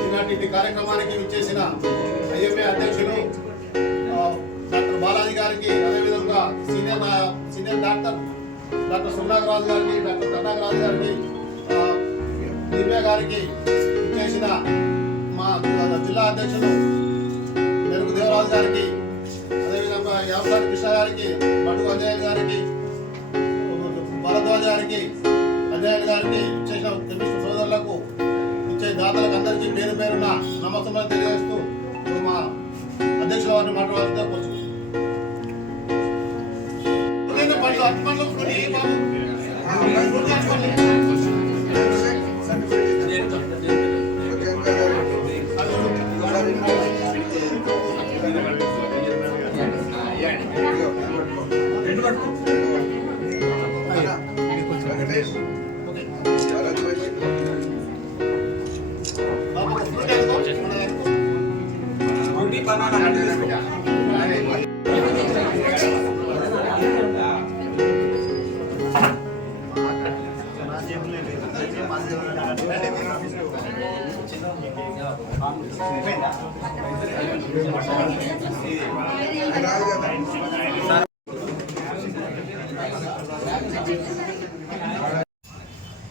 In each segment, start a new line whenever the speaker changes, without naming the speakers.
ఈనాటి కార్యక్రమానికి విచ్చేసిన ఐఎంఏ అధ్యక్షులు డాక్టర్ బాలాజీ గారికి అదేవిధంగా సీనియర్ సీనియర్ డాక్టర్ డాక్టర్ సున్నాగరాజు గారికి డాక్టర్ కన్నాగరాజు గారికి ఆ, దివ్య గారికి విచ్చేసిన మా జిల్లా అధ్యక్షులు మెరుగు దేవరాజు గారికి అదేవిధంగా యావసాని కృష్ణ గారికి మడుగు అజయ్ గారికి భరద్వాజ్ గారికి అజయ్ గారికి ఇచ్చేసిన కెమిస్ట్ సోదరులకు ఇచ్చే దాతలకు అందరికీ పేరు పేరున నమస్కారం తెలియజేస్తూ మా అధ్యక్షుల వారిని మాట్లాడుతూ కొంచెం పండ్లు అట్టి పండ్లు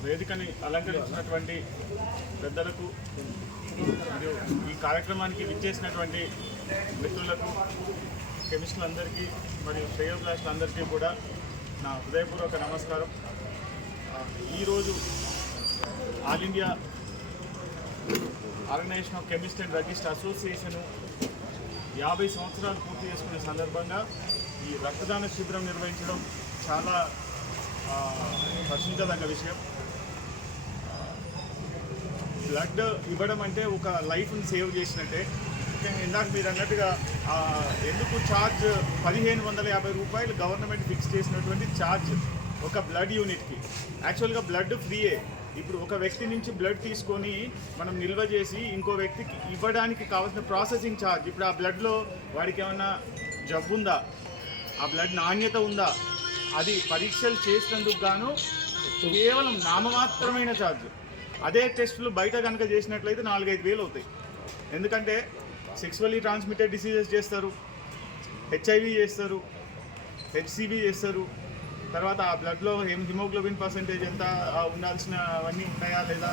వేదికని అలంకరించినటువంటి పెద్దలకు మరియు ఈ కార్యక్రమానికి విచ్చేసినటువంటి మిత్రులకు కెమిస్టులందరికీ మరియు శ్రేయోభిలాషులందరికీ కూడా నా హృదయపూర్వక నమస్కారం. ఈరోజు all India organisation of chemist and druggist association యాభై సంవత్సరాలు పూర్తి చేసుకునే సందర్భంగా ఈ రక్తదాన శిబిరం నిర్వహించడం చాలా ప్రశ్నించదగ్గ ప్రశంసదగ్గ విషయం. బ్లడ్ ఇవ్వడం అంటే ఒక లైఫ్ని సేవ్ చేసినట్టే. ముఖ్యంగా ఇందాక మీరు అన్నట్టుగా ఎందుకు ఛార్జ్ పదిహేను వందల యాభై రూపాయలు గవర్నమెంట్ ఫిక్స్ చేసినటువంటి ఛార్జ్ ఒక బ్లడ్ యూనిట్కి యాక్చువల్గా బ్లడ్ ఫ్రీయే ఇప్పుడు ఒక వ్యక్తి నుంచి బ్లడ్ తీసుకొని మనం నిల్వ చేసి ఇంకో వ్యక్తికి ఇవ్వడానికి కావాల్సిన ప్రాసెసింగ్ ఛార్జ్ ఇప్పుడు ఆ బ్లడ్లో వాడికి ఏమన్నా జబ్బు ఉందా? ఆ బ్లడ్ నాణ్యత ఉందా? అది పరీక్షలు చేసినందుకు గాను కేవలం నామమాత్రమైన ఛార్జ్ అదే టెస్టులు బయట కనుక చేసినట్లయితే నాలుగైదు వేలు అవుతాయి. ఎందుకంటే సెక్సువల్లీ ట్రాన్స్మిటెడ్ డిసీజెస్ చేస్తారు. హెచ్ఐవి చేస్తారు. హెచ్సిబి చేస్తారు. తర్వాత ఆ బ్లడ్లో హిమ్ హిమోగ్లోబిన్ పర్సంటేజ్ ఎంత ఉండాల్సినవన్నీ ఉన్నాయా లేదా?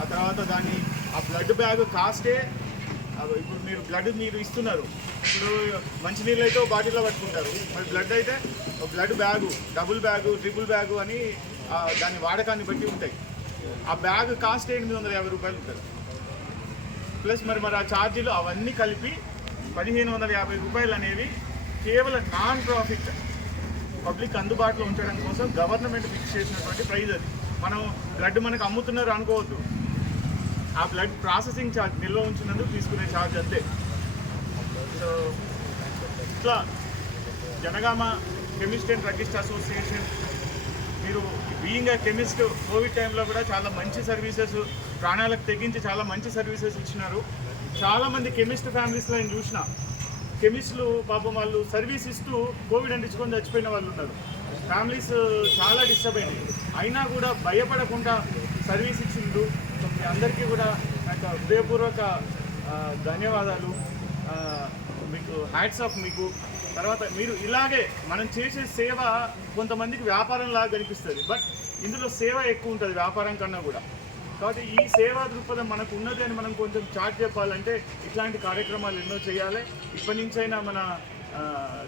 ఆ తర్వాత దాన్ని ఆ బ్లడ్ బ్యాగ్ కాస్టే అవి ఇప్పుడు మీరు బ్లడ్ మీరు ఇస్తున్నారు. ఇప్పుడు మంచినీళ్ళు అయితే ఒక బాటిల్లో పట్టుకుంటారు. మరి బ్లడ్ అయితే blood bag double bag triple bag అని దాని వాడకాన్ని బట్టి ఉంటాయి. ఆ బ్యాగ్ కాస్ట్ ఎనిమిది వందల యాభై రూపాయలు ఉంటుంది ప్లస్ మరి మరి ఆ ఛార్జీలు అవన్నీ కలిపి పదిహేను వందల యాభై రూపాయలు అనేవి కేవలం నాన్ ప్రాఫిట్ పబ్లిక్ అందుబాటులో ఉంచడం కోసం గవర్నమెంట్ ఫిక్స్ చేసినటువంటి ప్రైజ్ అది. మనం బ్లడ్ మనకు అమ్ముతున్నారు అనుకోవద్దు. ఆ బ్లడ్ ప్రాసెసింగ్ ఛార్జ్ నిల్వ ఉంచినందుకు తీసుకునే ఛార్జ్ అంతే. సో ఇట్లా Jangaon chemist and druggist association మీరు బీయింగ్ కెమిస్ట్ కోవిడ్ టైంలో కూడా చాలా మంచి సర్వీసెస్ ప్రాణాలకు తెగించి చాలా మంచి సర్వీసెస్ ఇచ్చినారు. చాలామంది కెమిస్ట్ ఫ్యామిలీస్లో నేను చూసిన కెమిస్టులు పాపం వాళ్ళు సర్వీస్ ఇస్తూ కోవిడ్ అంటించుకొని చచ్చిపోయిన వాళ్ళు ఉన్నారు. ఫ్యామిలీస్ చాలా డిస్టర్బ్ అయినాయి అయినా కూడా భయపడకుండా సర్వీస్ ఇచ్చిండు మీ అందరికీ కూడా నాకు హృదయపూర్వక ధన్యవాదాలు. మీకు హ్యాట్స్ ఆఫ్ మీకు. తర్వాత మీరు ఇలాగే మనం చేసే సేవ కొంతమందికి వ్యాపారంలాగా కనిపిస్తుంది. బట్ ఇందులో సేవ ఎక్కువ ఉంటుంది వ్యాపారం కన్నా కూడా. కాబట్టి ఈ సేవా దృక్పథం మనకు ఉన్నది అని మనం కొంచెం చాట్ చెప్పాలంటే ఇట్లాంటి కార్యక్రమాలు ఎన్నో చేయాలి. ఇప్పటి నుంచైనా మన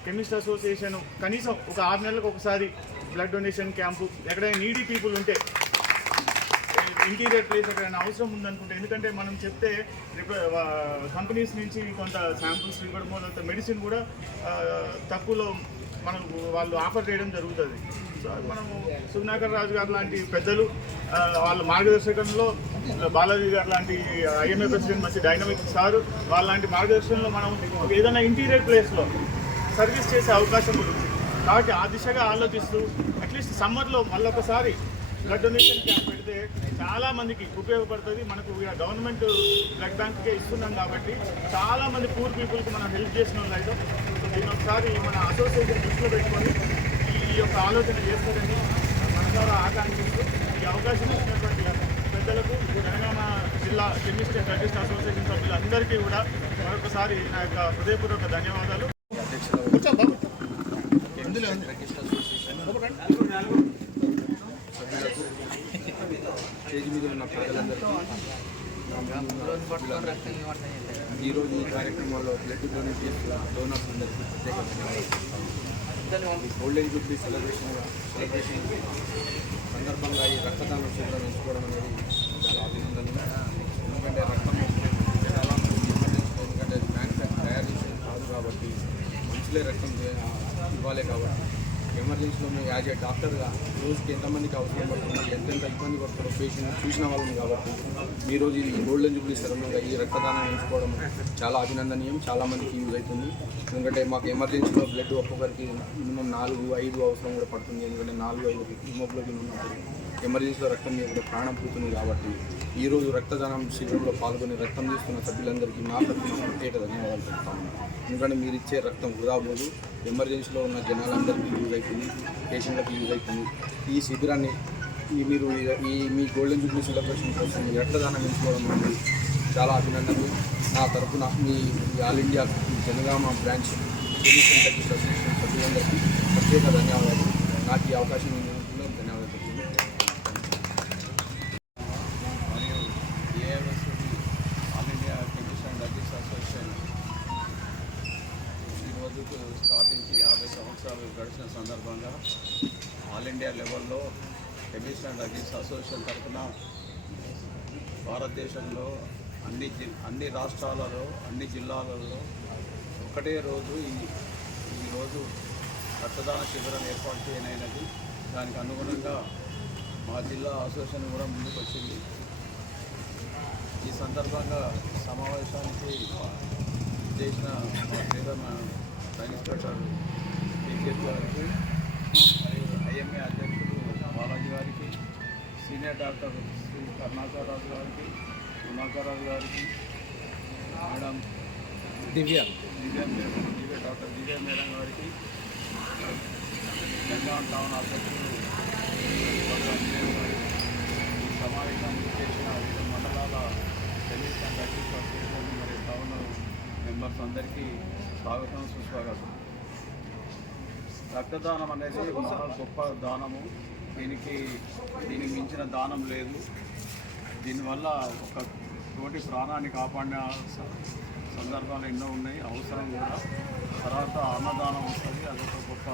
కెమిస్ట్ అసోసియేషన్ కనీసం ఒక ఆరు నెలలకు ఒకసారి బ్లడ్ డొనేషన్ క్యాంపు ఎక్కడైనా నీడీ పీపుల్ ఉంటే ఇంటీరియర్ ప్లేస్ ఎక్కడైనా అవసరం ఉందనుకుంటే ఎందుకంటే మనం చెప్తే కంపెనీస్ నుంచి కొంత శాంపుల్స్ ఇవ్వడమో లేకపోతే మెడిసిన్ కూడా తక్కువలో మనకు వాళ్ళు ఆఫర్ చేయడం జరుగుతుంది. సో మనము సునాకర్ రాజు గారు లాంటి పెద్దలు వాళ్ళ మార్గదర్శకంలో బాలాజీ గారు లాంటి ఐఎంఏ ప్రెసిడెంట్ మంచి డైనమిక్ సార్ వాళ్ళ లాంటి మార్గదర్శనంలో మనం ఏదైనా ఇంటీరియర్ ప్లేస్లో సర్వీస్ చేసే అవకాశం ఉంది కాబట్టి ఆ దిశగా ఆలోచిస్తూ అట్లీస్ట్ సమ్మర్లో మళ్ళొకసారి బ్లడ్ డొనేషన్ క్యాంప్ పెడితే చాలా మందికి ఉపయోగపడుతుంది. మనకు గవర్నమెంట్ బ్లడ్ బ్యాంక్కే ఇస్తున్నాం కాబట్టి చాలా మంది పూర్ పీపుల్కి మనం హెల్ప్ చేసిన వాళ్ళు దీన్ని ఒకసారి మన అసోసియేషన్ దృష్టిలో పెట్టుకొని ఈ యొక్క ఆలోచన చేస్తారని మనం మనసారా ఆకాంక్షిస్తూ ఈ అవకాశం ఇచ్చినటువంటి పెద్దలకు తెలంగాణ జిల్లా కెమిస్ట్ అండ్ డ్రగిస్ట్ అసోసియేషన్ సభ్యులందరికీ కూడా మరొకసారి నా యొక్క హృదయపూర్వక ధన్యవాదాలు.
స్టేజ్ మీద ఉన్న ప్రజలందరికీ ఈరోజు ఈ కార్యక్రమంలో బ్లడ్ డొనేట్ చేస్తున్న డోనర్స్ అందరికీ ప్రత్యేకంగా గోల్డెన్ జూబ్లీ సెలబ్రేషన్ సెలబ్రేషన్ సందర్భంగా ఈ రక్తదానం శిబిరం ఎంచుకోవడం అనేది చాలా అభినందనీయం. ఎందుకంటే రక్తం చాలా ఎందుకంటే అది మ్యానుఫ్యాక్చర్ తయారు చేసేది కాదు కాబట్టి మనుషులే రక్తం ఇవ్వాలి కాబట్టి ఎమర్జెన్సీలో మేము యాజ్ ఏ డాక్టర్గా రోజుకి ఎంతమందికి అవసరం పడుతుంది? ఎంతెంత ఇబ్బంది పడుతుందో పేషెంట్ చూసిన వాళ్ళం కాబట్టి మీ రోజు ఇది గోల్డెన్ జూబ్లీ సరళంగా ఈ రక్తదానం ఎంచుకోవడం చాలా అభినందనీయం. చాలామందికి యూజ్ అవుతుంది. ఎందుకంటే మాకు ఎమర్జెన్సీలో బ్లడ్ ఒక్కొక్కరికి మినిమం నాలుగు ఐదు అవసరం కూడా పడుతుంది. ఎందుకంటే నాలుగు ఐదు హిమోగ్లోబిన్ ఉన్నప్పుడు ఎమర్జెన్సీలో రక్తం కూడా ప్రాణం పోతుంది కాబట్టి ఈరోజు రక్తదానం శిబిరంలో పాల్గొని రక్తం తీసుకున్న సభ్యులందరికీ మా తరఫున ప్రత్యేక ధన్యవాదాలు చెప్తాము ఎందుకంటే మీరు ఇచ్చే రక్తం వృధా పోదు. ఎమర్జెన్సీలో ఉన్న జనాలందరికీ యూజ్ అవుతుంది పేషెంట్లకు యూజ్ అవుతుంది. ఈ శిబిరాన్ని ఈ మీరు ఈ- మీ గోల్డెన్ జూబ్లీ సెలబ్రేషన్ కోసం ఈ రక్తదానం ఎంచుకోవడం అనేది చాలా అభినందనలు. నా తరఫున మీ all India Jangaon branch police and technique association సభ్యులందరికీ ప్రత్యేక ధన్యవాదాలు. నాకు ఈ అవకాశం
India chemist and drugs association తరఫున భారతదేశంలో అన్ని జి అన్ని రాష్ట్రాలలో అన్ని జిల్లాలలో ఒకటే రోజు ఈ ఈరోజు రక్తదాన శిబిరం ఏర్పాటు చేయనైనది. దానికి అనుగుణంగా మా జిల్లా అసోసియేషన్ కూడా ముందుకు వచ్చింది ఈ సందర్భంగా సమావేశానికి చేసిన మా ప్రియతమ ఇన్స్పెక్టర్ టీచర్ గారికి సీనియర్ డాక్టర్ శ్రీ కరుణాకర్రాజు గారికి కరుణాకర్రాజు గారికి madam
Divya.
Divya Divya doctor Divya madam గారికి తెలంగాణ టౌన్ ఈ సమావేశానికి చేసిన వివిధ మండలాల అడ్మిస్ అసోసియేషన్ మరియు టౌన్ మెంబర్స్ అందరికీ స్వాగతం సుస్వాగతం. రక్తదానం అనేది గొప్ప దానము. దీనికి దీనికి మించిన దానం లేదు. దీనివల్ల ఒక తోటి ప్రాణాన్ని కాపాడిన సందర్భాలు ఎన్నో ఉన్నాయి. అవసరం కూడా. తర్వాత అన్నదానం వస్తుంది. అదొక గొప్ప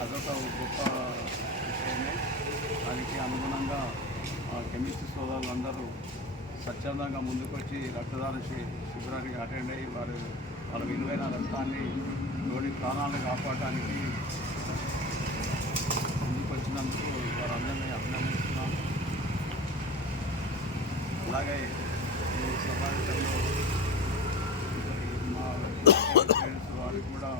అదొక గొప్ప విషయమే. దానికి అనుగుణంగా ఆ కెమిస్ట్ సోదరులందరూ స్వచ్ఛందంగా ముందుకొచ్చి రక్తదాన శి- శిబిరానికి అటెండ్ అయ్యి వారు వాళ్ళ విలువైన రక్తాన్ని లోని ప్రాణాలను కాపాడటానికి ముందుకొచ్చినందుకు వారందరినీ అభినందిస్తున్నాను అలాగే ఈ సమావేశంలో మా ఫ్రెండ్స్ వారికి కూడా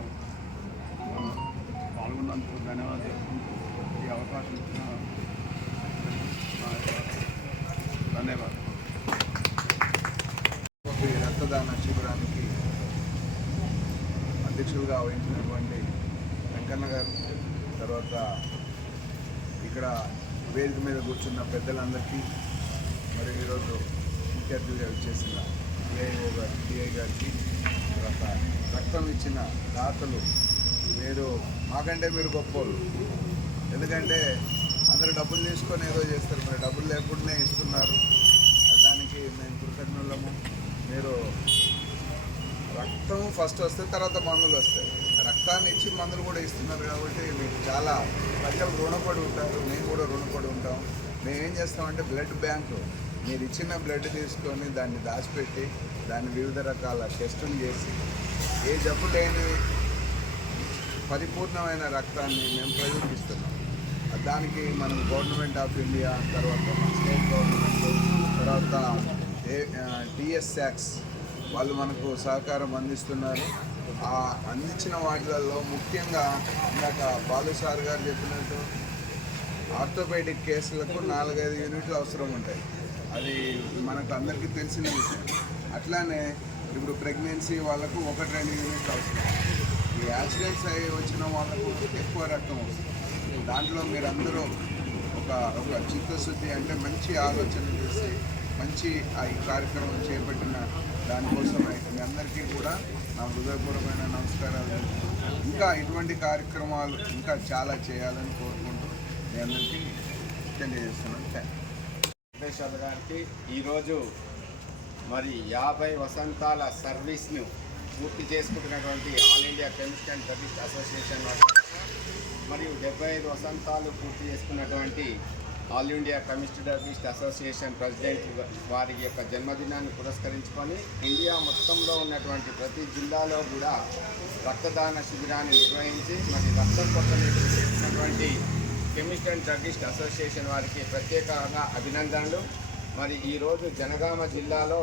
పాల్గొన్నందుకు ధన్యవాదాలు తెలుపుకుంటూ ఈ అవకాశం ఇచ్చిన ధన్యవాదాలు.
రక్తదాన శిబిరానికి అధ్యక్షులుగా వహించినటువంటి వెంకన్న గారు తర్వాత ఇక్కడ వేదిక మీద కూర్చున్న పెద్దలందరికీ మరి ఈరోజు ముఖ్య అతిథిగా వచ్చేసిన డిఐఓ గారు డిఐ గారికి తర్వాత రక్తం ఇచ్చిన దాతలు మీరు మాకంటే మీరు గొప్పోళ్ళు. ఎందుకంటే అందరూ డబ్బులు తీసుకొని ఏదో చేస్తారు మరి డబ్బులు లేకుండానే ఇస్తున్నారు. దానికి మేము కృతజ్ఞులము. మీరు రక్తం ఫస్ట్ వస్తే తర్వాత మందులు వస్తాయి. రక్తాన్ని ఇచ్చి మందులు కూడా ఇస్తున్నారు కాబట్టి మీకు చాలా ప్రజలు రుణపడి ఉంటారు. మేము కూడా రుణపడి ఉంటాం. మేము ఏం చేస్తామంటే బ్లడ్ బ్యాంకు. మీరు ఇచ్చిన బ్లడ్ తీసుకొని దాన్ని దాచిపెట్టి దాన్ని వివిధ రకాల టెస్టులు చేసి ఏ జబ్బు లేని పరిపూర్ణమైన రక్తాన్ని మేము ప్రజలకు ఇస్తున్నాం దానికి మనం గవర్నమెంట్ ఆఫ్ ఇండియా తర్వాత స్టేట్ గవర్నమెంట్ తర్వాత ఏ టిఎస్ఎక్స్ వాళ్ళు మనకు సహకారం అందిస్తున్నారు. అందించిన వాటిలలో ముఖ్యంగా ఇందాక బాలు సార్ గారు చెప్పినట్టు ఆర్థోపెడిక్ కేసులకు నాలుగైదు యూనిట్లు అవసరం ఉంటాయి. అది మనకు అందరికీ తెలిసిన విషయం. అట్లానే ఇప్పుడు ప్రెగ్నెన్సీ వాళ్ళకు ఒకటి రెండు యూనిట్లు అవసరం. ఈ యాక్సిడెంట్స్ అయ్యి వచ్చిన వాళ్ళకు ఎక్కువ రక్తం వస్తుంది దాంట్లో మీరందరూ ఒక ఒక చిత్తశుద్ధి అంటే మంచి ఆలోచన చేసి మంచి ఈ కార్యక్రమం చేపట్టిన దానికోసమై మీ అందరికీ కూడా నా హృదయపూర్వమైన నమస్కారాలు ఇంకా ఇటువంటి కార్యక్రమాలు ఇంకా చాలా చేయాలని కోరుకుంటూ మీ అందరికీ తెలియజేస్తున్నాను. థ్యాంక్
వెంకటేశ్వర గారికి ఈరోజు మరి యాభై వసంతాల సర్వీస్ను పూర్తి చేసుకుంటున్నటువంటి all India chemist and druggist association మరియు డెబ్బై ఐదు వసంతాలు పూర్తి చేసుకున్నటువంటి all India chemist druggist association president వారి యొక్క జన్మదినాన్ని పురస్కరించుకొని ఇండియా మొత్తంలో ఉన్నటువంటి ప్రతి జిల్లాలో కూడా రక్తదాన శిబిరాన్ని నిర్వహించి మరి రక్తం కోసం చేసినటువంటి కెమిస్ట్ అండ్ డ్రగిస్ట్ అసోసియేషన్ వారికి ప్రత్యేకంగా అభినందనలు. మరి ఈరోజు జనగామ జిల్లాలో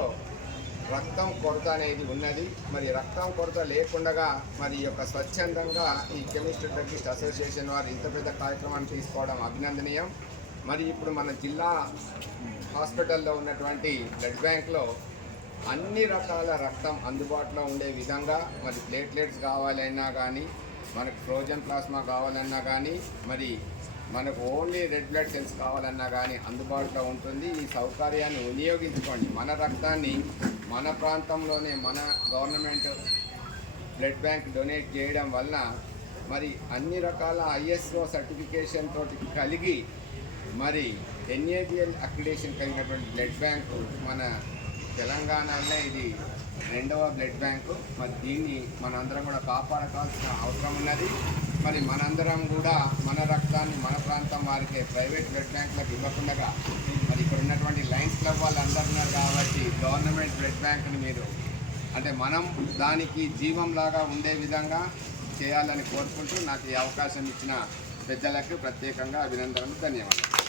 రక్తం కొరత అనేది ఉన్నది. మరి రక్తం కొరత లేకుండా మరి ఈ యొక్క స్వచ్ఛందంగా ఈ కెమిస్ట్ డ్రగిస్ట్ అసోసియేషన్ వారు ఇంత పెద్ద కార్యక్రమాన్ని తీసుకోవడం అభినందనీయం. మరి ఇప్పుడు మన జిల్లా హాస్పిటల్లో ఉన్నటువంటి బ్లడ్ బ్యాంక్లో అన్ని రకాల రక్తం అందుబాటులో ఉండే విధంగా మరి ప్లేట్లెట్స్ కావాలన్నా కానీ మనకు ఫ్రోజన్ ప్లాస్మా కావాలన్నా కానీ మరి మనకు ఓన్లీ రెడ్ బ్లడ్ సెల్స్ కావాలన్నా కానీ అందుబాటులో ఉంటుంది. ఈ సౌకర్యాన్ని వినియోగించుకోండి. మన రక్తాన్ని మన ప్రాంతంలోనే మన గవర్నమెంట్ బ్లడ్ బ్యాంక్ డొనేట్ చేయడం వలన మరి అన్ని రకాల ఐఎస్ఓ సర్టిఫికేషన్ తోటి కలిగి మరి ఎన్ఏబిఎల్ అక్రిడేషన్ కలిగినటువంటి బ్లడ్ బ్యాంకు మన తెలంగాణలో ఇది రెండవ బ్లడ్ బ్యాంకు మరి దీన్ని మనందరం కూడా కాపాడకాల్సిన అవసరం ఉన్నది. మరి మనందరం కూడా మన రక్తాన్ని మన ప్రాంతం వారికి ప్రైవేట్ బ్లడ్ బ్యాంకులకు ఇవ్వకుండా మరి ఇక్కడ ఉన్నటువంటి లయన్స్ క్లబ్ వాళ్ళు అందరు ఉన్నారు కాబట్టి గవర్నమెంట్ బ్లడ్ బ్యాంకుని మీరు అంటే మనం దానికి జీవంలాగా ఉండే విధంగా చేయాలని కోరుకుంటూ నాకు ఈ అవకాశం ఇచ్చిన పెద్దలకు ప్రత్యేకంగా అభినందనలు ధన్యవాదాలు.